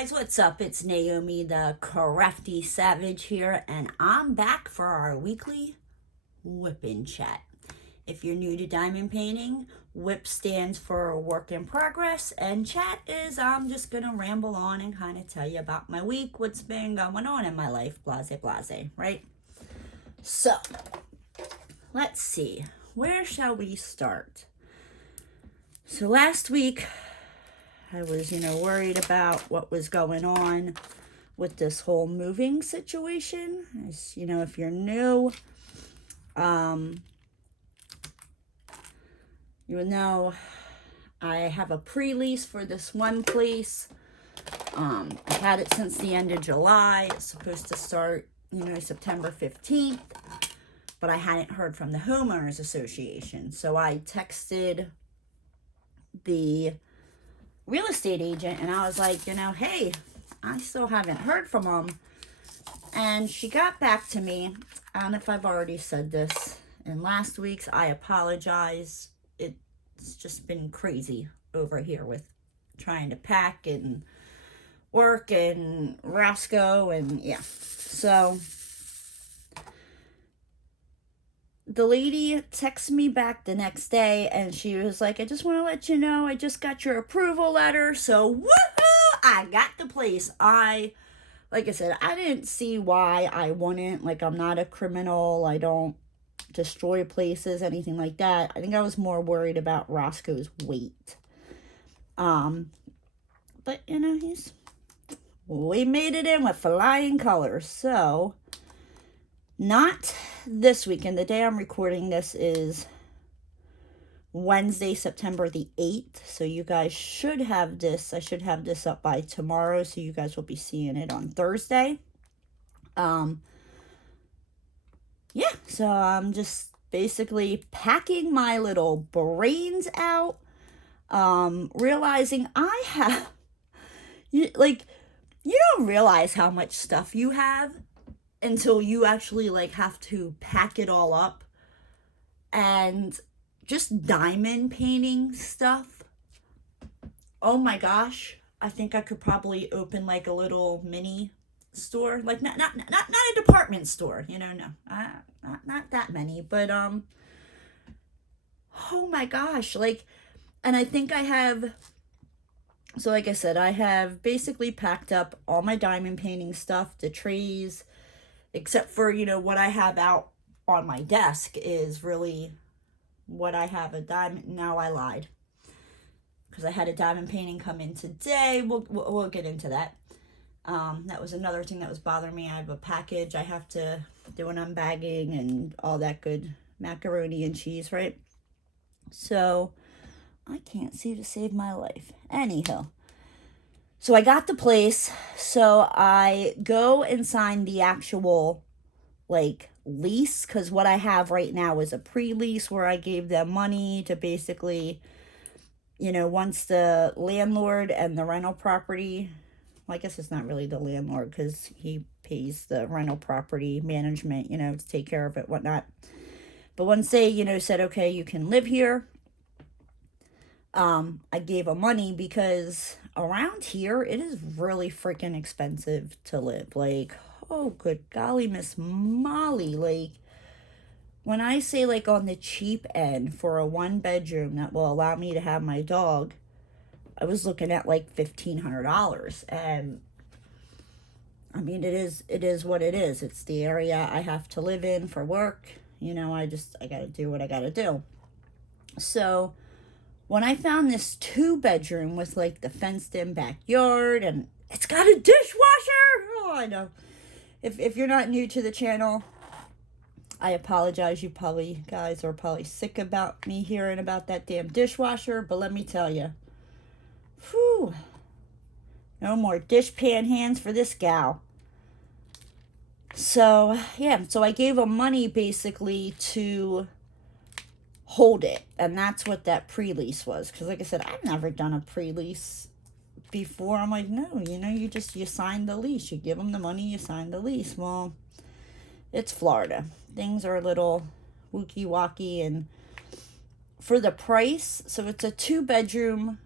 guys, what's up? It's Naomi, the Crafty Savage here, and I'm back for our weekly whipping chat. If you're new to diamond painting, whip stands for work in progress, and chat is I'm just gonna ramble on and kind of tell you about my week, what's been going on in my life, blase blase, right? So, let's see, where shall we start? So last week, I was, worried about what was going on with this whole moving situation. As, if you're new, you know I have a pre-lease for this one place. I've had it since the end of July. It's supposed to start, September 15th. But I hadn't heard from the homeowners association. So I texted the real estate agent and I was like, hey, I still haven't heard from them. And she got back to me. I don't know if I've already said this in last week's. I apologize. It's just been crazy over here with trying to pack and work and Roscoe and yeah. So the lady texted me back the next day and she was like, I just want to let you know I just got your approval letter. So woohoo! I got the place. Like I said, I didn't see why I wouldn't. Like, I'm not a criminal. I don't destroy places, anything like that. I think I was more worried about Roscoe's weight. But we made it in with flying colors. So not this weekend. The day I'm recording this is Wednesday, September the 8th. So you guys should have this. I should have this up by tomorrow. So you guys will be seeing it on Thursday. Yeah, so I'm just basically packing my little brains out. Realizing I have, you don't realize how much stuff you have until you actually have to pack it all up. And just diamond painting stuff, oh my gosh, I think I could probably open a little mini store, not a department store, not that many, but oh my gosh, and I think I have. So like I said, I have basically packed up all my diamond painting stuff, the trays, except for, what I have out on my desk is really what I have a diamond. Now I lied, because I had a diamond painting come in today. We'll get into that. That was another thing that was bothering me. I have a package. I have to do an unbagging and all that good macaroni and cheese, right? So I can't see to save my life. Anyhow, so I got the place. So I go and sign the actual lease, because what I have right now is a pre-lease where I gave them money to basically, once the landlord and the rental property, well, I guess it's not really the landlord because he pays the rental property management, to take care of it, whatnot. But once they, said, okay, you can live here, I gave them money because around here, it is really freaking expensive to live. Oh, good golly, Miss Molly. When I say on the cheap end for a 1-bedroom that will allow me to have my dog, I was looking at $1,500. And I mean, it is what it is. It's the area I have to live in for work. I got to do what I got to do. So when I found this 2-bedroom with the fenced in backyard and it's got a dishwasher. Oh, I know. If you're not new to the channel, I apologize. You guys are probably sick about me hearing about that damn dishwasher. But let me tell you, whew, no more dishpan hands for this gal. So, yeah. So I gave them money basically to hold it. And that's what that pre-lease was. Because like I said, I've never done a pre-lease before. I'm like, no, you sign the lease. You give them the money, you sign the lease. Well, it's Florida. Things are a little wookie-wacky. And for the price, so it's a 2-bedroom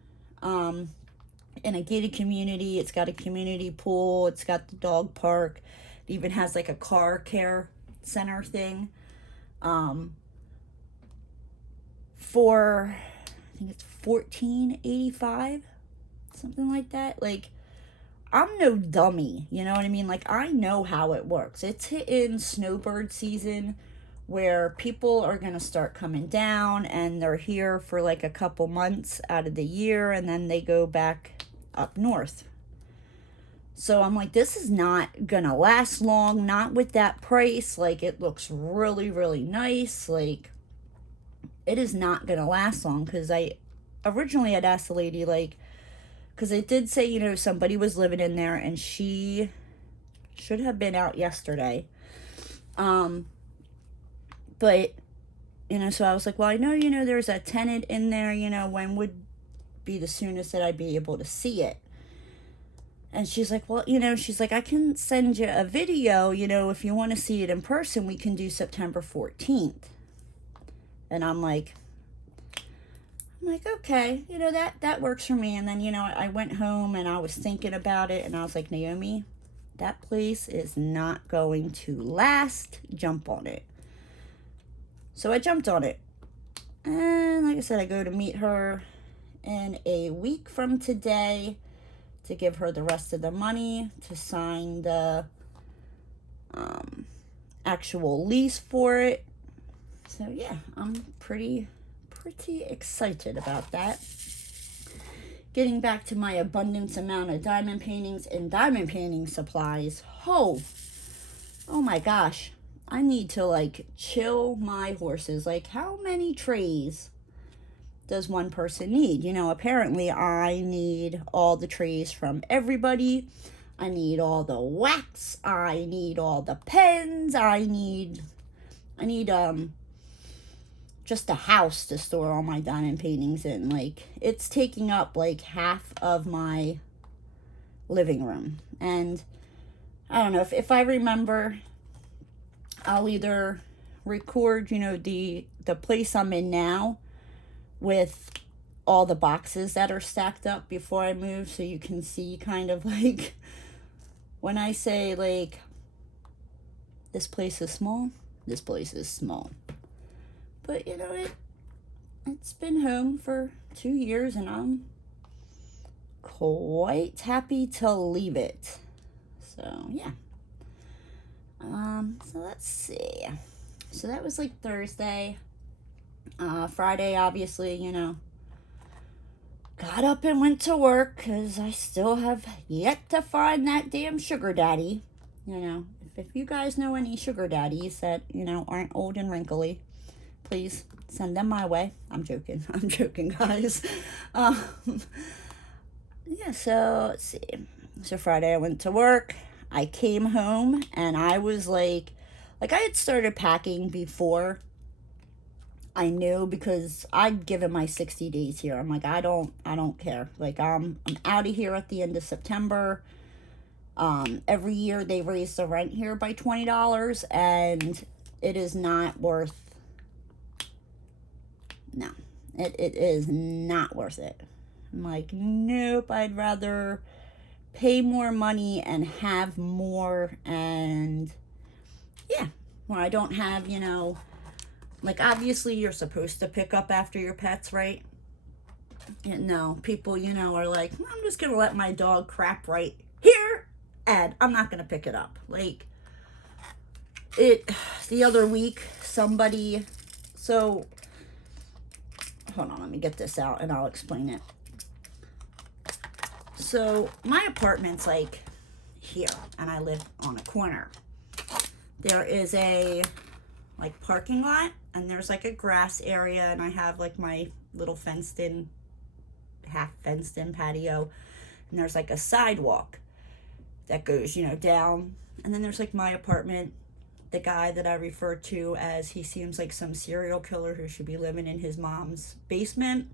in a gated community. It's got a community pool. It's got the dog park. It even has like a car care center thing. For, I think it's $14.85, something like that. Like, I'm no dummy, you know what I mean? Like, I know how it works. It's hitting snowbird season, where people are going to start coming down, and they're here for like a couple months out of the year, and then they go back up north. So I'm like, this is not going to last long, not with that price. Like, it looks really, really nice. Like, it is not going to last long, because I originally had asked the lady, like, because it did say, you know, somebody was living in there, and she should have been out yesterday. But, you know, so I was like, well, I know, you know, there's a tenant in there, you know, when would be the soonest that I'd be able to see it? And she's like, well, you know, she's like, I can send you a video, you know, if you want to see it in person, we can do September 14th. And I'm like, okay, you know, that works for me. And then, you know, I went home and I was thinking about it, and I was like, Naomi, that place is not going to last. Jump on it. So I jumped on it. And like I said, I go to meet her in a week from today to give her the rest of the money to sign the actual lease for it. So yeah, I'm pretty excited about that. Getting back to my abundance amount of diamond paintings and diamond painting supplies. Oh my gosh. I need to like chill my horses. Like, how many trays does one person need? You know, apparently I need all the trays from everybody. I need all the wax. I need all the pens. I need just a house to store all my diamond paintings in. Like, it's taking up like half of my living room. And I don't know, if I remember, I'll either record, you know, the place I'm in now with all the boxes that are stacked up before I move, so you can see kind of like, when I say like, this place is small, this place is small. But, you know, it's been home for 2 years, and I'm quite happy to leave it. So, yeah. So let's see. So that was like Thursday. Friday, obviously, you know, got up and went to work, because I still have yet to find that damn sugar daddy. You know, if you guys know any sugar daddies that, you know, aren't old and wrinkly, please send them my way. I'm joking, guys. Yeah, so let's see. So Friday I went to work. I came home, and I was like I had started packing before I knew, because I'd given my 60 days here. I'm like, I don't care. Like, I'm out of here at the end of September. Every year they raise the rent here by $20, and it is not worth. No, it is not worth it. I'm like, nope, I'd rather pay more money and have more, and yeah, where I don't have, you know, like, obviously you're supposed to pick up after your pets, right? You know, people, you know, are like, I'm just gonna let my dog crap right here, and I'm not gonna pick it up. Like, the other week, somebody, so hold on, let me get this out and I'll explain it. So my apartment's like here, and I live on a corner. There is a like parking lot, and there's like a grass area, and I have like my little half fenced in patio, and there's like a sidewalk that goes, you know, down, and then there's like my apartment. The guy that I refer to as, he seems like some serial killer who should be living in his mom's basement.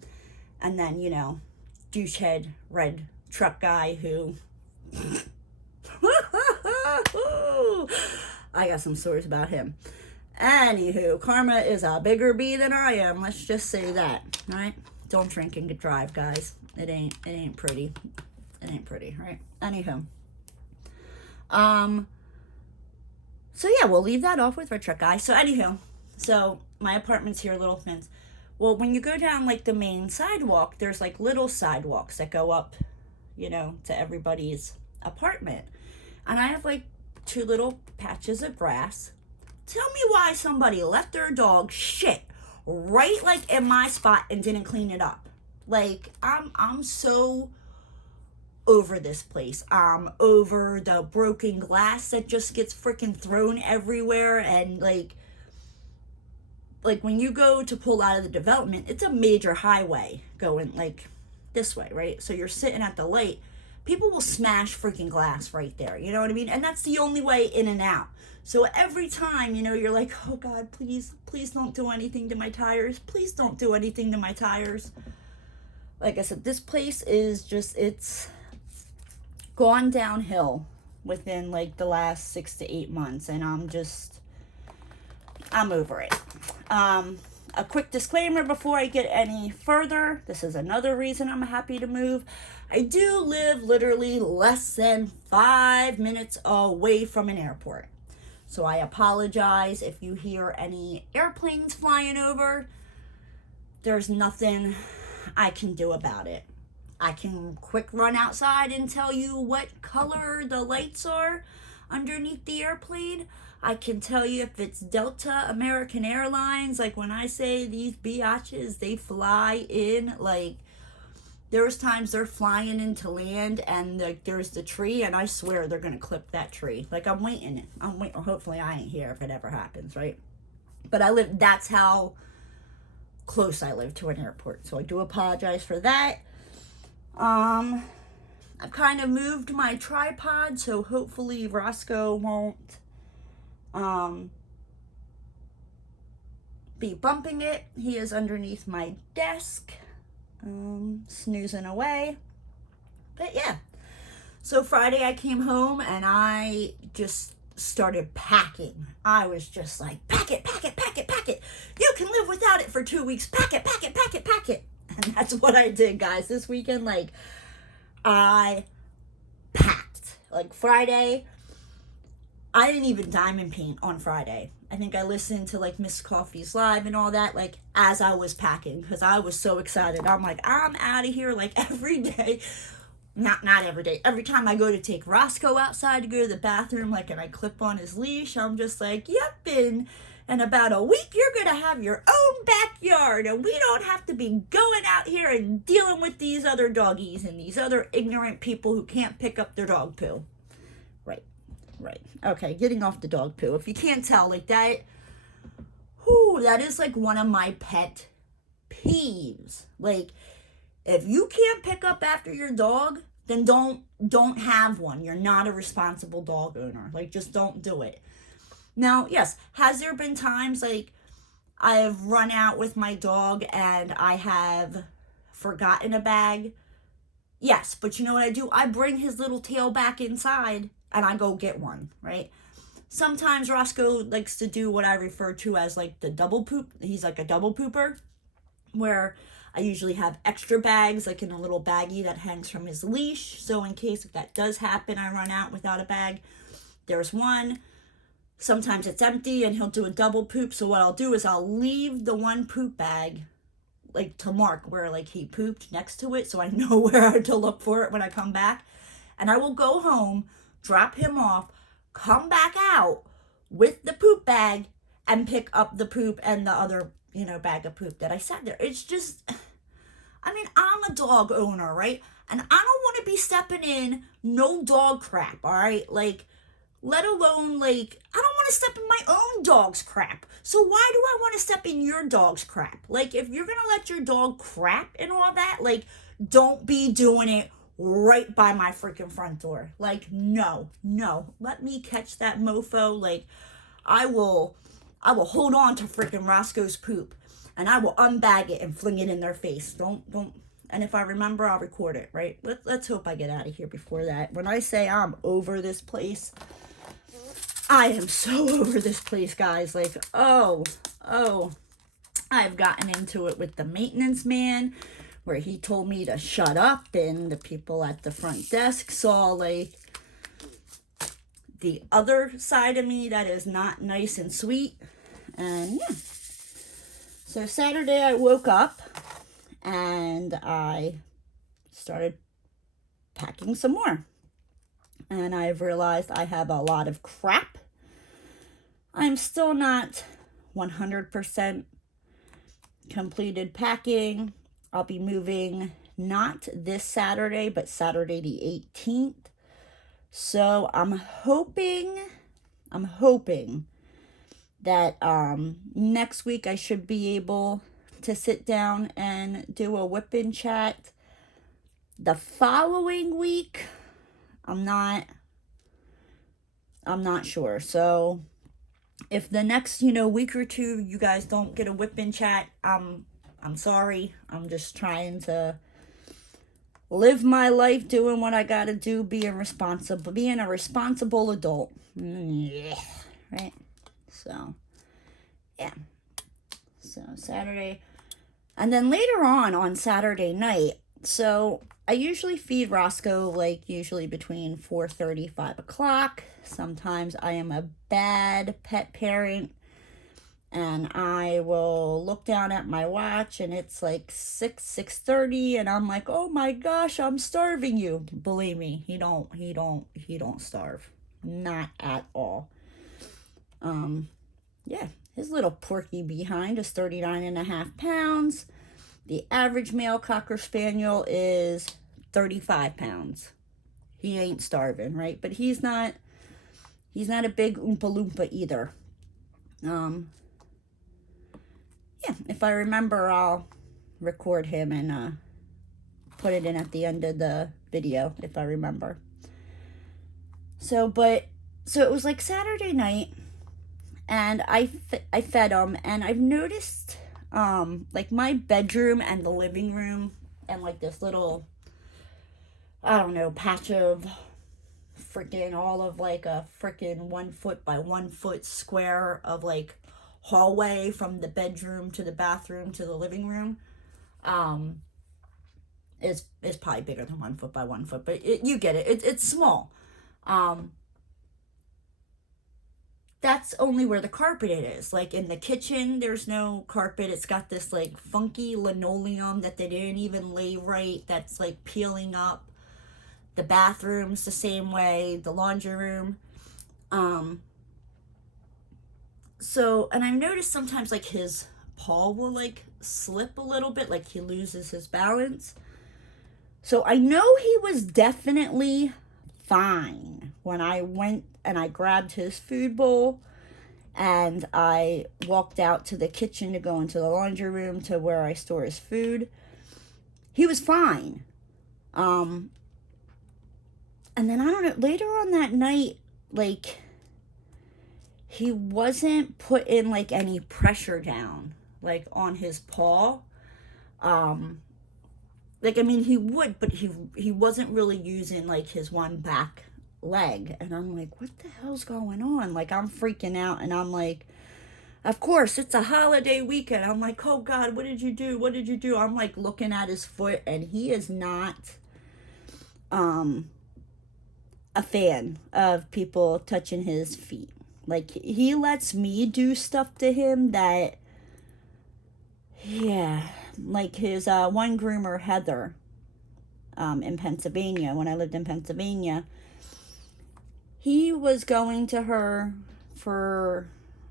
And then, you know, douchehead red truck guy who I got some stories about him. Anywho, karma is a bigger bee than I am. Let's just say that, all right? Don't drink and drive, guys. It ain't pretty. It ain't pretty, right? Anywho. So yeah, we'll leave that off with our truck, guys. So anywho, so my apartment's here, Little Fins. Well, when you go down like the main sidewalk, there's like little sidewalks that go up, you know, to everybody's apartment. And I have like 2 little patches of grass. Tell me why somebody left their dog shit right like in my spot and didn't clean it up. Like I'm so over this place. Over the broken glass that just gets freaking thrown everywhere, and like when you go to pull out of the development, it's a major highway going like this way, right? So you're sitting at the light, people will smash freaking glass right there, you know what I mean? And that's the only way in and out. So every time, you know, you're like, oh God, please don't do anything to my tires. Please don't do anything to my tires. Like I said, this place is just, it's gone downhill within like the last 6 to 8 months, and I'm over it. A quick disclaimer before I get any further. This is another reason I'm happy to move. I do live literally less than 5 minutes away from an airport. So I apologize if you hear any airplanes flying over. There's nothing I can do about it. I can quick run outside and tell you what color the lights are underneath the airplane. I can tell you if it's Delta, American Airlines. Like when I say these biatches, they fly in, like there's times they're flying into land and like there's the tree and I swear they're going to clip that tree. Like I'm waiting. Hopefully I ain't here if it ever happens, right? But that's how close I live to an airport. So I do apologize for that. I've kind of moved my tripod, so hopefully Roscoe won't be bumping it. He is underneath my desk, snoozing away. But yeah, so Friday I came home and I just started packing. I was just like, pack it, pack it, pack it, pack it. You can live without it for 2 weeks. Pack it, pack it, pack it, pack it. And that's what I did, guys. This weekend, like, I packed. Like, Friday, I didn't even diamond paint on Friday. I think I listened to, like, Miss Coffee's Live and all that, like, as I was packing, because I was so excited. I'm like, I'm out of here, like, every day. Not every day. Every time I go to take Roscoe outside to go to the bathroom, like, and I clip on his leash, I'm just like, yep, in about a week, you're going to have your own backyard, and we don't have to be going out here and dealing with these other doggies and these other ignorant people who can't pick up their dog poo. Right. Okay, getting off the dog poo. If you can't tell, like that, that is like one of my pet peeves. Like, if you can't pick up after your dog, then don't have one. You're not a responsible dog owner. Like, just don't do it. Now, yes, has there been times like I've run out with my dog and I have forgotten a bag? Yes, but you know what I do? I bring his little tail back inside and I go get one, right? Sometimes Roscoe likes to do what I refer to as like the double poop. He's like a double pooper, where I usually have extra bags like in a little baggie that hangs from his leash. So in case if that does happen, I run out without a bag, there's one. Sometimes it's empty and he'll do a double poop. So what I'll do is I'll leave the one poop bag like to mark where like he pooped next to it, so I know where to look for it when I come back. And I will go home, drop him off, come back out with the poop bag and pick up the poop and the other, bag of poop that I sat there. It's just, I mean, I'm a dog owner, right? And I don't want to be stepping in no dog crap, all right? Like, let alone, like, I don't want to step in my own dog's crap. So why do I want to step in your dog's crap? Like, if you're going to let your dog crap and all that, like, don't be doing it right by my freaking front door. Like, no. Let me catch that mofo. Like, I will hold on to freaking Roscoe's poop and I will unbag it and fling it in their face. Don't. And if I remember, I'll record it, right? Let's hope I get out of here before that. When I say I'm over this place, I am so over this place, guys. Like, oh, I've gotten into it with the maintenance man. where he told me to shut up, and the people at the front desk saw like the other side of me that is not nice and sweet. And yeah, so Saturday I woke up and I started packing some more, and I've realized I have a lot of crap. I'm still not 100% completed packing. I'll be moving not this Saturday, but Saturday the 18th. So I'm hoping that next week I should be able to sit down and do a whip and chat. The following week, I'm not sure. So if the next, week or two you guys don't get a whip and chat, I'm sorry. I'm just trying to live my life, doing what I gotta do, being a responsible adult. Yeah, right? So, yeah. So, Saturday. And then later on Saturday night, so I usually feed Roscoe, usually between 4:30, 5 o'clock. Sometimes I am a bad pet parent, and I will look down at my watch, and it's 6:30, and I'm like, oh my gosh, I'm starving you. Believe me, he don't starve. Not at all. Yeah, his little porky behind is 39.5 pounds. The average male Cocker Spaniel is 35 pounds. He ain't starving, right? But he's not a big Oompa Loompa either. Yeah, if I remember, I'll record him and put it in at the end of the video, if I remember. So it was Saturday night, and I fed him, and I've noticed, my bedroom and the living room, and this little, I don't know, patch of freaking all of a freaking 1 foot by 1 foot square of hallway from the bedroom to the bathroom to the living room, is probably bigger than 1 foot by 1 foot, but you get it. It's small. That's only where the carpet is. In the kitchen, there's no carpet. It's got this funky linoleum that they didn't even lay right. That's peeling up. The bathroom's the same way. The laundry room. So, and I've noticed sometimes his paw will slip a little bit. He loses his balance. So I know he was definitely fine when I went and I grabbed his food bowl and I walked out to the kitchen to go into the laundry room to where I store his food. He was fine. And then I don't know, later on that night, he wasn't putting any pressure down on his paw. He would, but he wasn't really using his one back leg. And I'm like, what the hell's going on? I'm freaking out, and I'm like, of course, it's a holiday weekend. I'm like, oh God, what did you do? What did you do? I'm looking at his foot, and he is not a fan of people touching his feet. He lets me do stuff to him that, yeah, his one groomer, Heather, in Pennsylvania, when I lived in Pennsylvania, he was going to her for,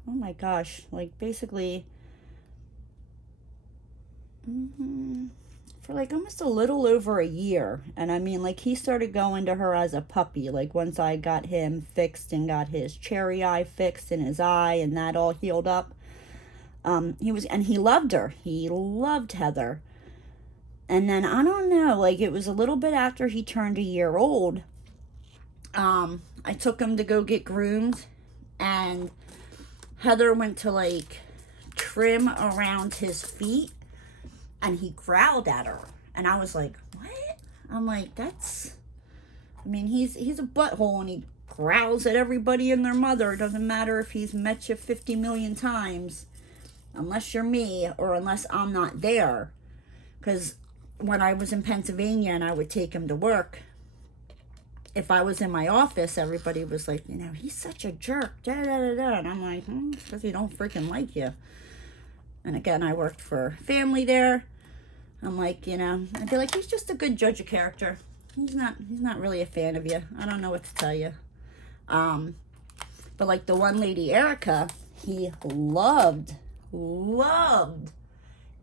oh my gosh, basically, for almost a little over a year. And I mean, he started going to her as a puppy. Once I got him fixed and got his cherry eye fixed in his eye and that all healed up, he loved her. He loved Heather. And then, I don't know, it was a little bit after he turned a year old, I took him to go get groomed, and Heather went to trim around his feet, and he growled at her, and I was like, what? I'm like, he's a butthole, and he growls at everybody and their mother. It doesn't matter if he's met you 50 million times, unless you're me, or unless I'm not there, because when I was in Pennsylvania and I would take him to work, if I was in my office, everybody was like, you know, he's such a jerk, da da da da. And I'm like, because he don't freaking like you. And again, I worked for family there. I'm like, you know, I'd be like, he's just a good judge of character. He's not really a fan of you. I don't know what to tell you. But like the one lady, Erica, he loved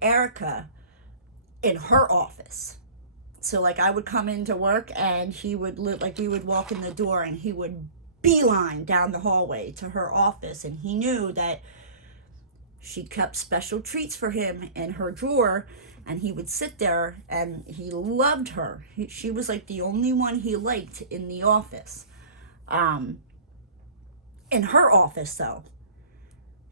Erica in her office. So like I would come into work and he would we would walk in the door and he would beeline down the hallway to her office, and he knew that she kept special treats for him in her drawer, and he would sit there and he loved her. She was like the only one he liked in the office. In her office though,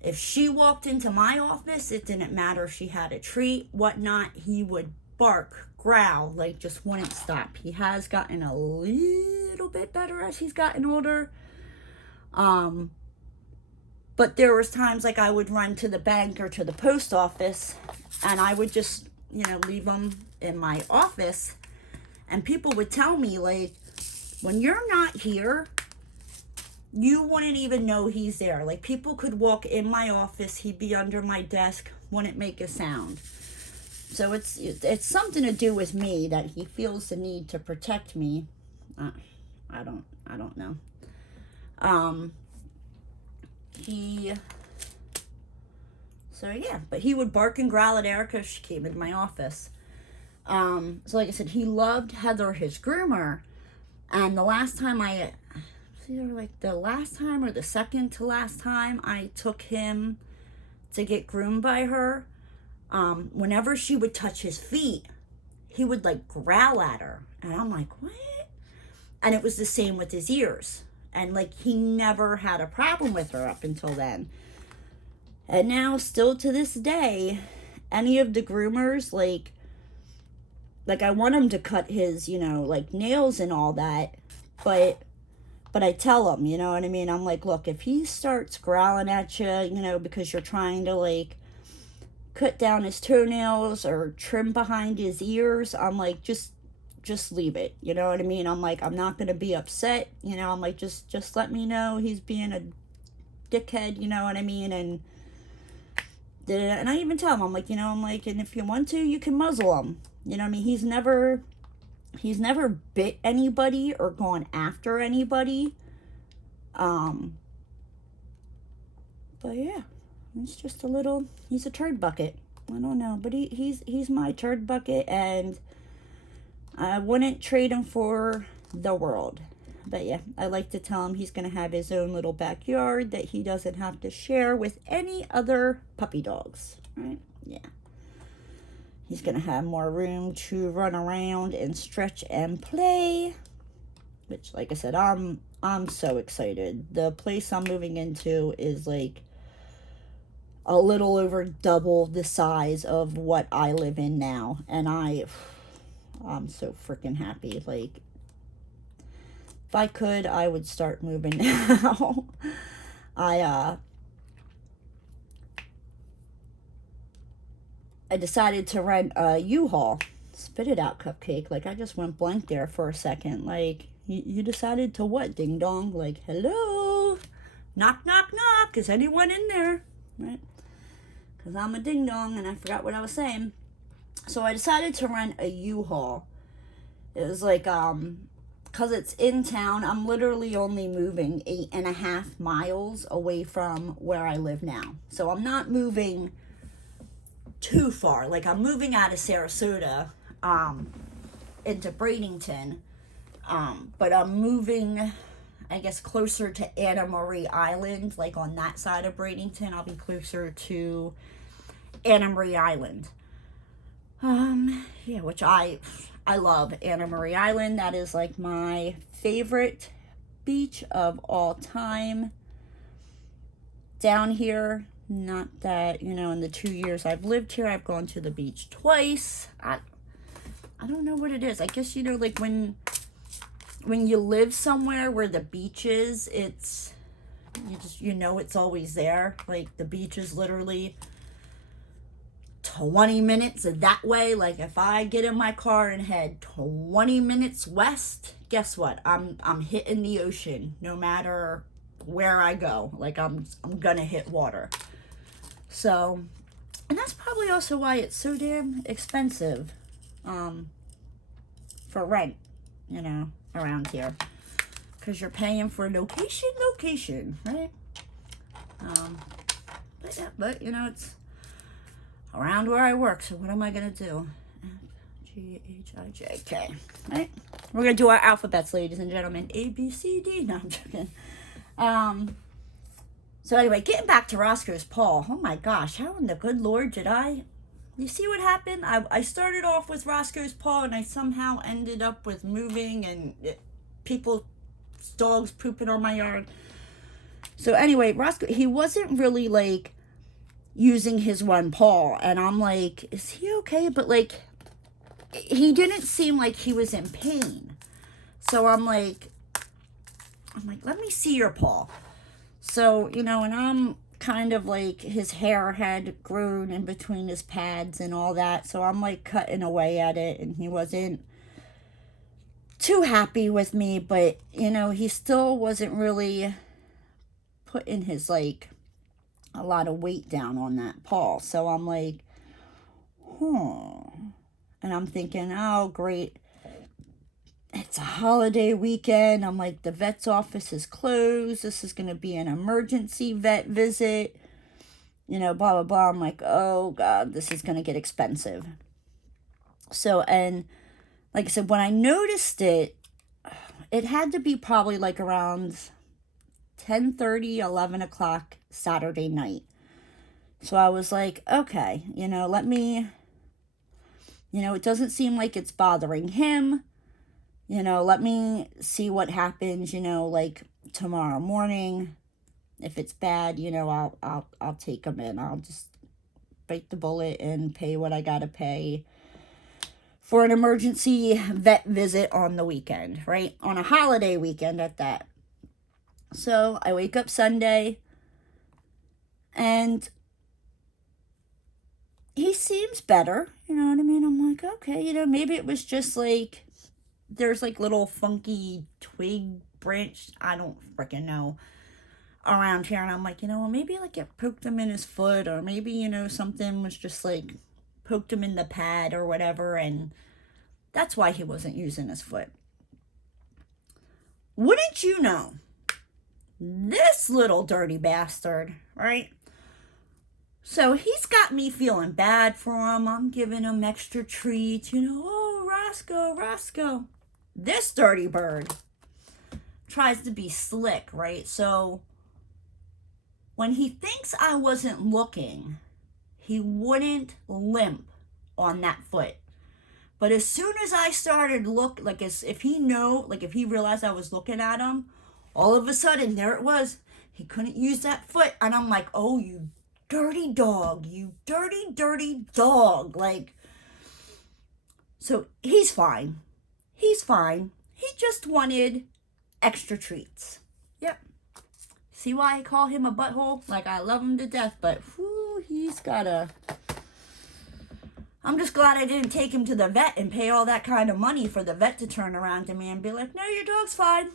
if she walked into my office, it didn't matter if she had a treat, whatnot, he would bark, growl, like just wouldn't stop. He has gotten a little bit better as he's gotten older. But there was times like I would run to the bank or to the post office and I would just, you know, leave him in my office, and people would tell me like, when you're not here, you wouldn't even know he's there. Like people could walk in my office, he'd be under my desk, wouldn't make a sound. So it's something to do with me that he feels the need to protect me. I don't know. So yeah, but he would bark and growl at Erica if she came into my office. So like I said, he loved Heather, his groomer, and the last time either like the last time or the second to last time I took him to get groomed by her, whenever she would touch his feet, he would like growl at her. And I'm like, what? And it was the same with his ears. And like he never had a problem with her up until then. And now still to this day, any of the groomers, like I want him to cut his, you know, like nails and all that, but I tell him, you know what I mean? I'm like, look, if he starts growling at you, you know, because you're trying to like cut down his toenails or trim behind his ears, I'm like, just leave it. You know what I mean? I'm like, I'm not going to be upset. You know, I'm like, just let me know he's being a dickhead, you know what I mean? And I even tell him, I'm like, you know, I'm like, and if you want to, you can muzzle him. You know what I mean? He's never bit anybody or gone after anybody. But yeah, it's just he's a turd bucket. I don't know, but he's my turd bucket, and I wouldn't trade him for the world. But yeah, I like to tell him he's going to have his own little backyard that he doesn't have to share with any other puppy dogs, right? Yeah. He's going to have more room to run around and stretch and play, which, like I said, I'm so excited. The place I'm moving into is like a little over double the size of what I live in now, and I'm so freaking happy. Like, if I could, I would start moving now. I decided to rent a U-Haul. Spit it out, Cupcake. Like, I just went blank there for a second. Like, you decided to what, ding dong? Like, hello? Knock, knock, knock. Is anyone in there? Right? Because I'm a ding dong and I forgot what I was saying. So I decided to rent a U-Haul. It was like, because it's in town, I'm literally only moving 8.5 miles away from where I live now. So I'm not moving too far. Like, I'm moving out of Sarasota into Bradenton, but I'm moving, I guess, closer to Anna Marie Island. Like, on that side of Bradenton, I'll be closer to Anna Marie Island. Yeah, which I love Anna Marie Island. That is like my favorite beach of all time down here. Not that, you know, in the 2 years I've lived here, I've gone to the beach twice. I don't know what it is. I guess, you know, like when you live somewhere where the beach is, it's, you know, it's always there. Like, the beach is literally 20 minutes that way. Like if I get in my car and head 20 minutes west, guess what? I'm hitting the ocean no matter where I go. Like I'm gonna hit water. So, and that's probably also why it's so damn expensive for rent, you know, around here. Because you're paying for location, right? But you know, it's around where I work, so what am I gonna do? G-H-I-J-K, right? We're gonna do our alphabets, ladies and gentlemen. A, B, C, D. No, I'm joking. So anyway, getting back to Roscoe's paw. Oh my gosh, how in the good Lord did I... You see what happened? I started off with Roscoe's paw, and I somehow ended up with moving and dogs pooping on my yard. So anyway, Roscoe, he wasn't really like using his one paw, and I'm like, is he okay? But like, he didn't seem like he was in pain. So I'm like, let me see your paw. So, you know, and I'm kind of like, his hair had grown in between his pads and all that. So I'm like cutting away at it, and he wasn't too happy with me, but you know, he still wasn't really putting his like a lot of weight down on that paw. So I'm like, and I'm thinking, oh great, it's a holiday weekend. I'm like, the vet's office is closed, this is going to be an emergency vet visit, you know, blah blah blah. I'm like, oh god, this is going to get expensive. So, and like I said, when I noticed it, it had to be probably like around 10:30, 11 o'clock Saturday night. So I was like, okay, you know, let me, you know, it doesn't seem like it's bothering him. You know, let me see what happens, you know, like tomorrow morning. If it's bad, you know, I'll take him in. I'll just bite the bullet and pay what I gotta pay for an emergency vet visit on the weekend, right? On a holiday weekend at that. So I wake up Sunday, and he seems better, you know what I mean? I'm like, okay, you know, maybe it was just like, there's like little funky twig branch, I don't freaking know, around here. And I'm like, you know, well, maybe like it poked him in his foot, or maybe, you know, something was just like poked him in the pad or whatever, and that's why he wasn't using his foot. Wouldn't you know, this little dirty bastard, right? So he's got me feeling bad for him. I'm giving him extra treats, you know. Oh, Roscoe. This dirty bird tries to be slick, right? So when he thinks I wasn't looking, he wouldn't limp on that foot. But as soon as I started look, like as if he realized I was looking at him, all of a sudden there it was. He couldn't use that foot, and I'm like, oh, you dirty dog, you dirty dog. Like, so he's fine. He just wanted extra treats. Yep. See why I call him a butthole? Like, I love him to death, but whew, he's gotta... I'm just glad I didn't take him to the vet and pay all that kind of money for the vet to turn around to me and be like, no, your dog's fine.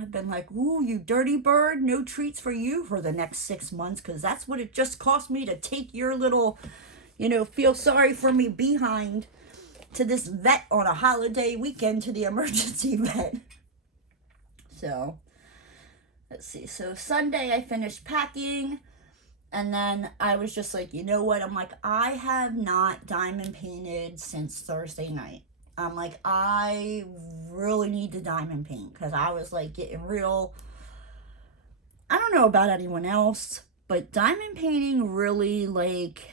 I've been like, ooh, you dirty bird, no treats for you for the next 6 months, because that's what it just cost me to take your little, you know, feel sorry for me behind to this vet on a holiday weekend, to the emergency vet. So, let's see. So, Sunday I finished packing, and then I was just like, you know what? I'm like, I have not diamond painted since Thursday night. I'm like, I really need to diamond paint, because I was like getting real, I don't know about anyone else, but diamond painting really like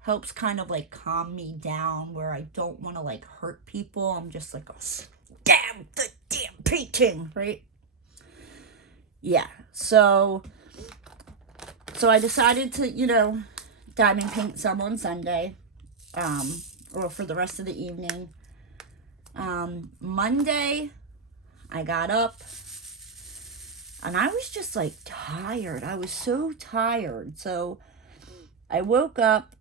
helps kind of like calm me down, where I don't want to like hurt people. I'm just like, oh, damn the damn painting, right? Yeah, so I decided to, you know, diamond paint some on Sunday, or for the rest of the evening. Monday, I got up, and I was just like tired. I was so tired. So I woke up,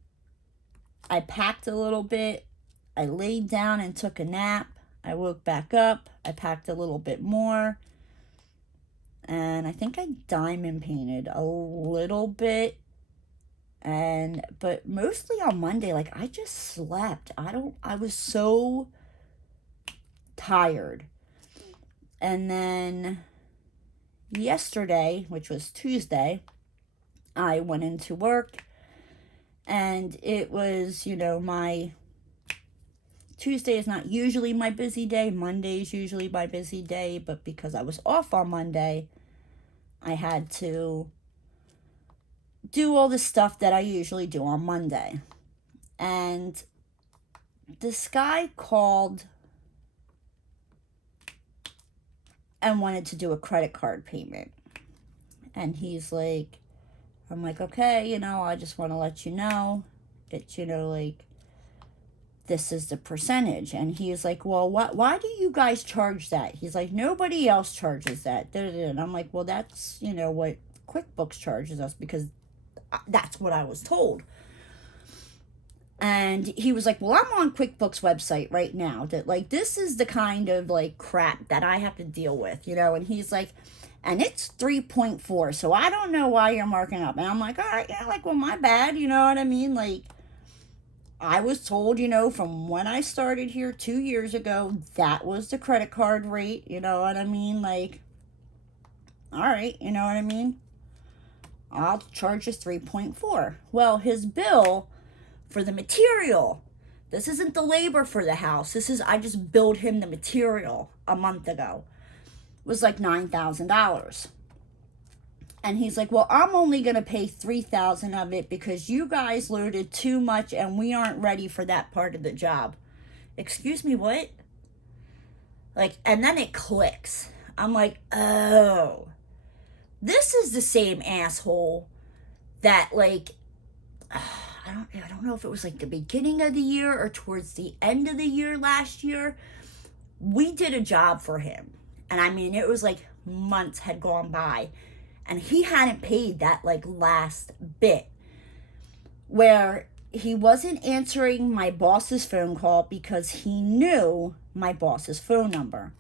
I packed a little bit. I laid down and took a nap. I woke back up. I packed a little bit more. And I think I diamond painted a little bit. But mostly on Monday, like, I just slept. I was so tired. And then yesterday, which was Tuesday, I went into work, and it was, my Tuesday is not usually my busy day. Monday is usually my busy day, but because I was off on Monday, I had to do all the stuff that I usually do on Monday. And this guy called and wanted to do a credit card payment. And he's like, I'm like, okay, I just want to let you know, it's, like, this is the percentage. And he's like, well, why do you guys charge that? He's like, nobody else charges that. And I'm like, well, that's, what QuickBooks charges us, because that's what I was told. And he was like, well, I'm on QuickBooks website right now. That, like, this is the kind of, like, crap that I have to deal with, And he's like, and it's 3.4, so I don't know why you're marking up. And I'm like, all right, like, well, my bad, you know what I mean? Like, I was told, from when I started here 2 years ago, that was the credit card rate, you know what I mean? Like, all right, you know what I mean? I'll charge you 3.4. Well, his bill for the material, this isn't the labor for the house. I just billed him the material a month ago, was like $9,000. And he's like, well, I'm only going to pay $3,000 of it because you guys loaded too much and we aren't ready for that part of the job. Excuse me, what? Like, and then it clicks. I'm like, oh, this is the same asshole that, like, I don't know if it was like the beginning of the year or towards the end of the year last year. We did a job for him. And I mean, it was like months had gone by. And he hadn't paid that, like, last bit. Where he wasn't answering my boss's phone call because he knew my boss's phone number.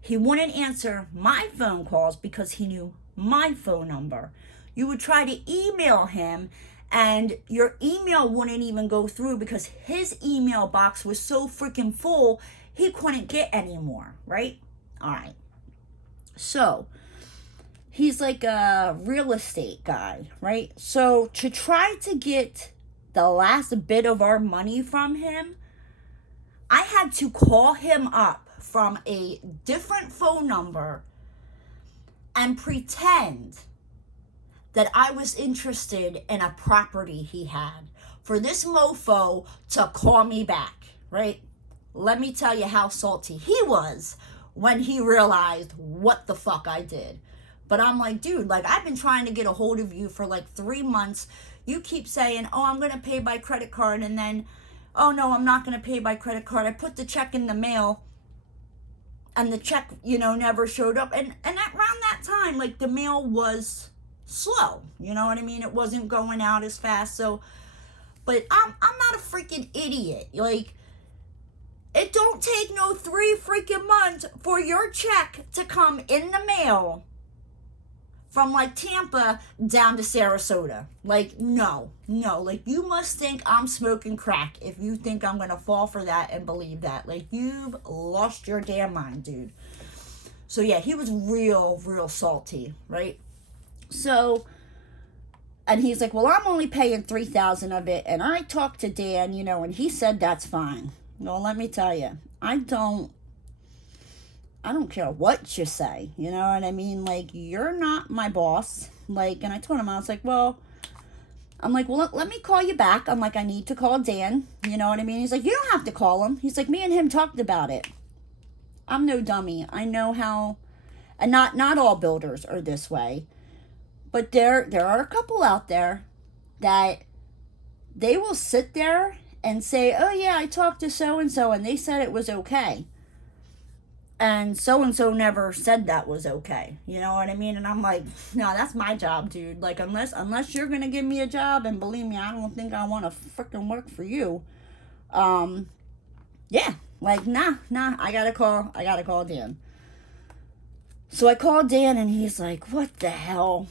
He wouldn't answer my phone calls because he knew my phone number. You would try to email him, and your email wouldn't even go through because his email box was so freaking full, he couldn't get any more, right? All right. So, he's like a real estate guy, right? So, to try to get the last bit of our money from him, I had to call him up from a different phone number and pretend that I was interested in a property he had for this mofo to call me back, right? Let me tell you how salty he was when he realized what the fuck I did. But I'm like, dude, like, I've been trying to get a hold of you for like 3 months. You keep saying, oh, I'm going to pay by credit card. And then, oh, no, I'm not going to pay by credit card. I put the check in the mail. And the check, never showed up. And around that time, like, the mail was slow. You know what I mean? It wasn't going out as fast. So, but I'm not a freaking idiot. Like, it don't take no 3 freaking months for your check to come in the mail from, like, Tampa down to Sarasota. Like, no. Like, you must think I'm smoking crack if you think I'm going to fall for that and believe that. Like, you've lost your damn mind, dude. So, yeah, he was real salty, right? So, and he's like, well, I'm only paying $3,000 of it. And I talked to Dan, and he said that's fine. Well, let me tell you, I don't care what you say, you know what I mean? Like, you're not my boss. Like, and I told him, I was like, well, let me call you back. I'm like, I need to call Dan, you know what I mean? He's like, you don't have to call him. He's like, me and him talked about it. I'm no dummy. I know how, and not all builders are this way, but there are a couple out there that they will sit there and say, oh yeah, I talked to so-and-so and they said it was okay. and so never said that was okay. You know what I mean? And I'm like, no, that's my job, dude. Like, unless you're gonna give me a job, and believe me, I don't think I want to freaking work for you. Yeah, like, nah, I gotta call Dan. So I called Dan, and he's like, what the hell?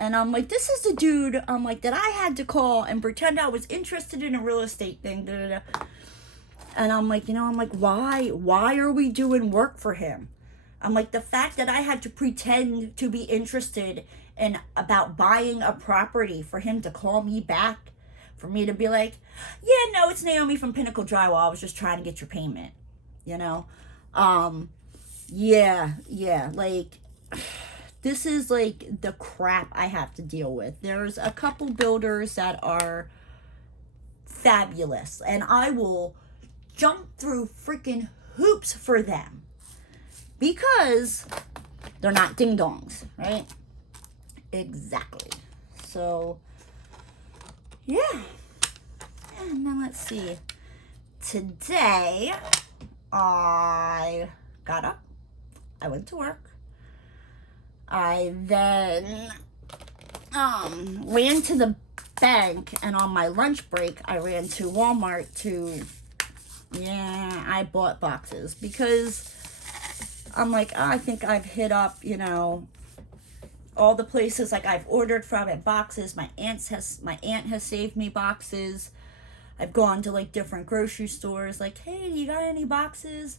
And I'm like, this is the dude, I'm like, that I had to call and pretend I was interested in a real estate thing. Da, da, da. And I'm like, why are we doing work for him? I'm like, the fact that I had to pretend to be interested in about buying a property for him to call me back, for me to be like, yeah, no, it's Naomi from Pinnacle Drywall. I was just trying to get your payment, you know? Yeah, like, this is like the crap I have to deal with. There's a couple builders that are fabulous, and I will jump through freaking hoops for them because they're not ding dongs, right? Exactly. So, yeah. And then let's see. Today, I got up. I went to work. I then ran to the bank, and on my lunch break, I ran to Walmart to, I bought boxes because I'm like, oh, I think I've hit up, all the places like I've ordered from at boxes. My aunt has saved me boxes. I've gone to like different grocery stores, like, hey, you got any boxes?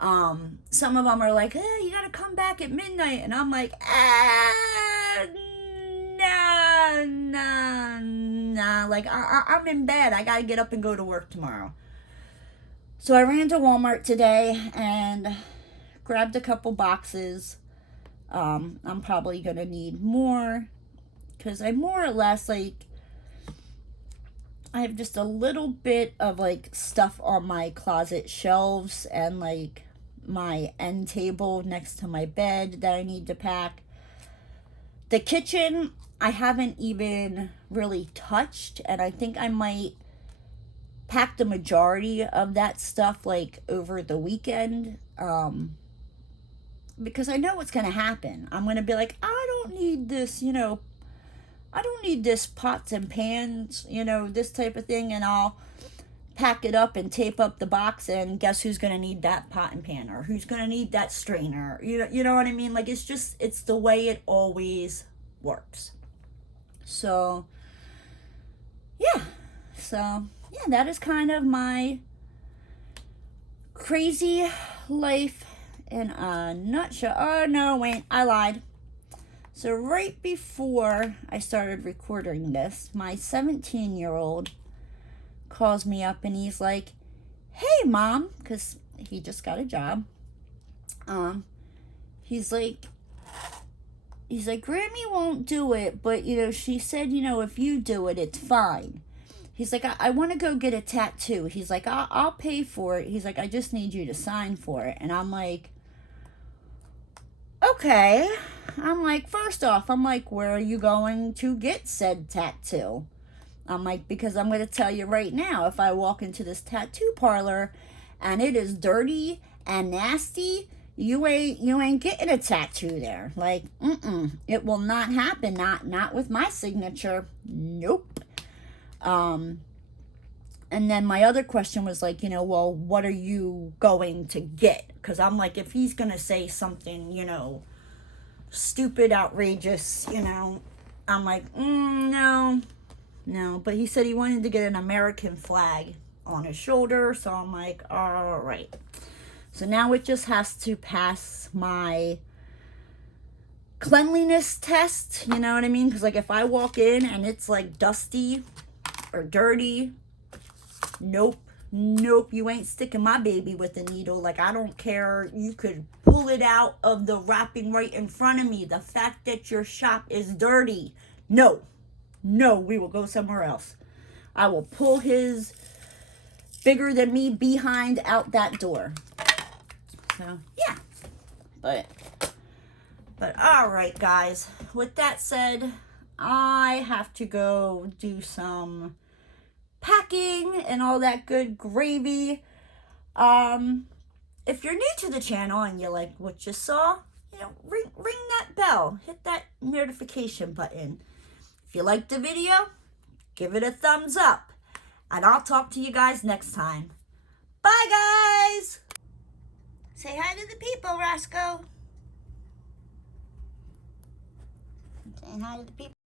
Some of them are like, hey, you gotta come back at midnight, and I'm like, nah, like, I'm in bed, I gotta get up and go to work tomorrow. So I ran to Walmart today and grabbed a couple boxes. I'm probably gonna need more, because I more or less, like, I have just a little bit of, like, stuff on my closet shelves and, like, my end table next to my bed that I need to pack. The kitchen, I haven't even really touched, and I think I might pack the majority of that stuff, like, over the weekend, because I know what's going to happen. I'm going to be like, I don't need this, I don't need this pots and pans, this type of thing, and I'll pack it up and tape up the box, and guess who's going to need that pot and pan, or who's going to need that strainer, you know what I mean? Like, it's the way it always works. So, yeah, that is kind of my crazy life in a nutshell. Oh, no, wait, I lied. So right before I started recording this, my 17-year-old calls me up, and he's like, hey, Mom, because he just got a job. He's like, Grammy won't do it, but, she said, if you do it, it's fine. He's like, I want to go get a tattoo. He's like, I'll pay for it. He's like, I just need you to sign for it. And I'm like, okay. I'm like, first off, where are you going to get said tattoo? I'm like, because I'm going to tell you right now, if I walk into this tattoo parlor and it is dirty and nasty, you ain't getting a tattoo there. Like, it will not happen. Not with my signature. Nope. And then my other question was like, well, what are you going to get? Because I'm like, if he's going to say something, stupid, outrageous, I'm like, no. But he said he wanted to get an American flag on his shoulder, so I'm like, all right. So now it just has to pass my cleanliness test, you know what I mean? Because, like, if I walk in and it's, like, dusty or dirty, nope, you ain't sticking my baby with a needle. Like, I don't care. You could pull it out of the wrapping right in front of me. The fact that your shop is dirty, no, we will go somewhere else. I will pull his bigger than me behind out that door. So, yeah. But all right, guys. With that said, I have to go do some packing and all that good gravy. if you're new to the channel and you like what you saw, you know, ring that bell, hit that notification button. If you liked the video, give it a thumbs up, and I'll talk to you guys next time. Bye, guys. Say hi to the people, Roscoe. Saying hi to the people.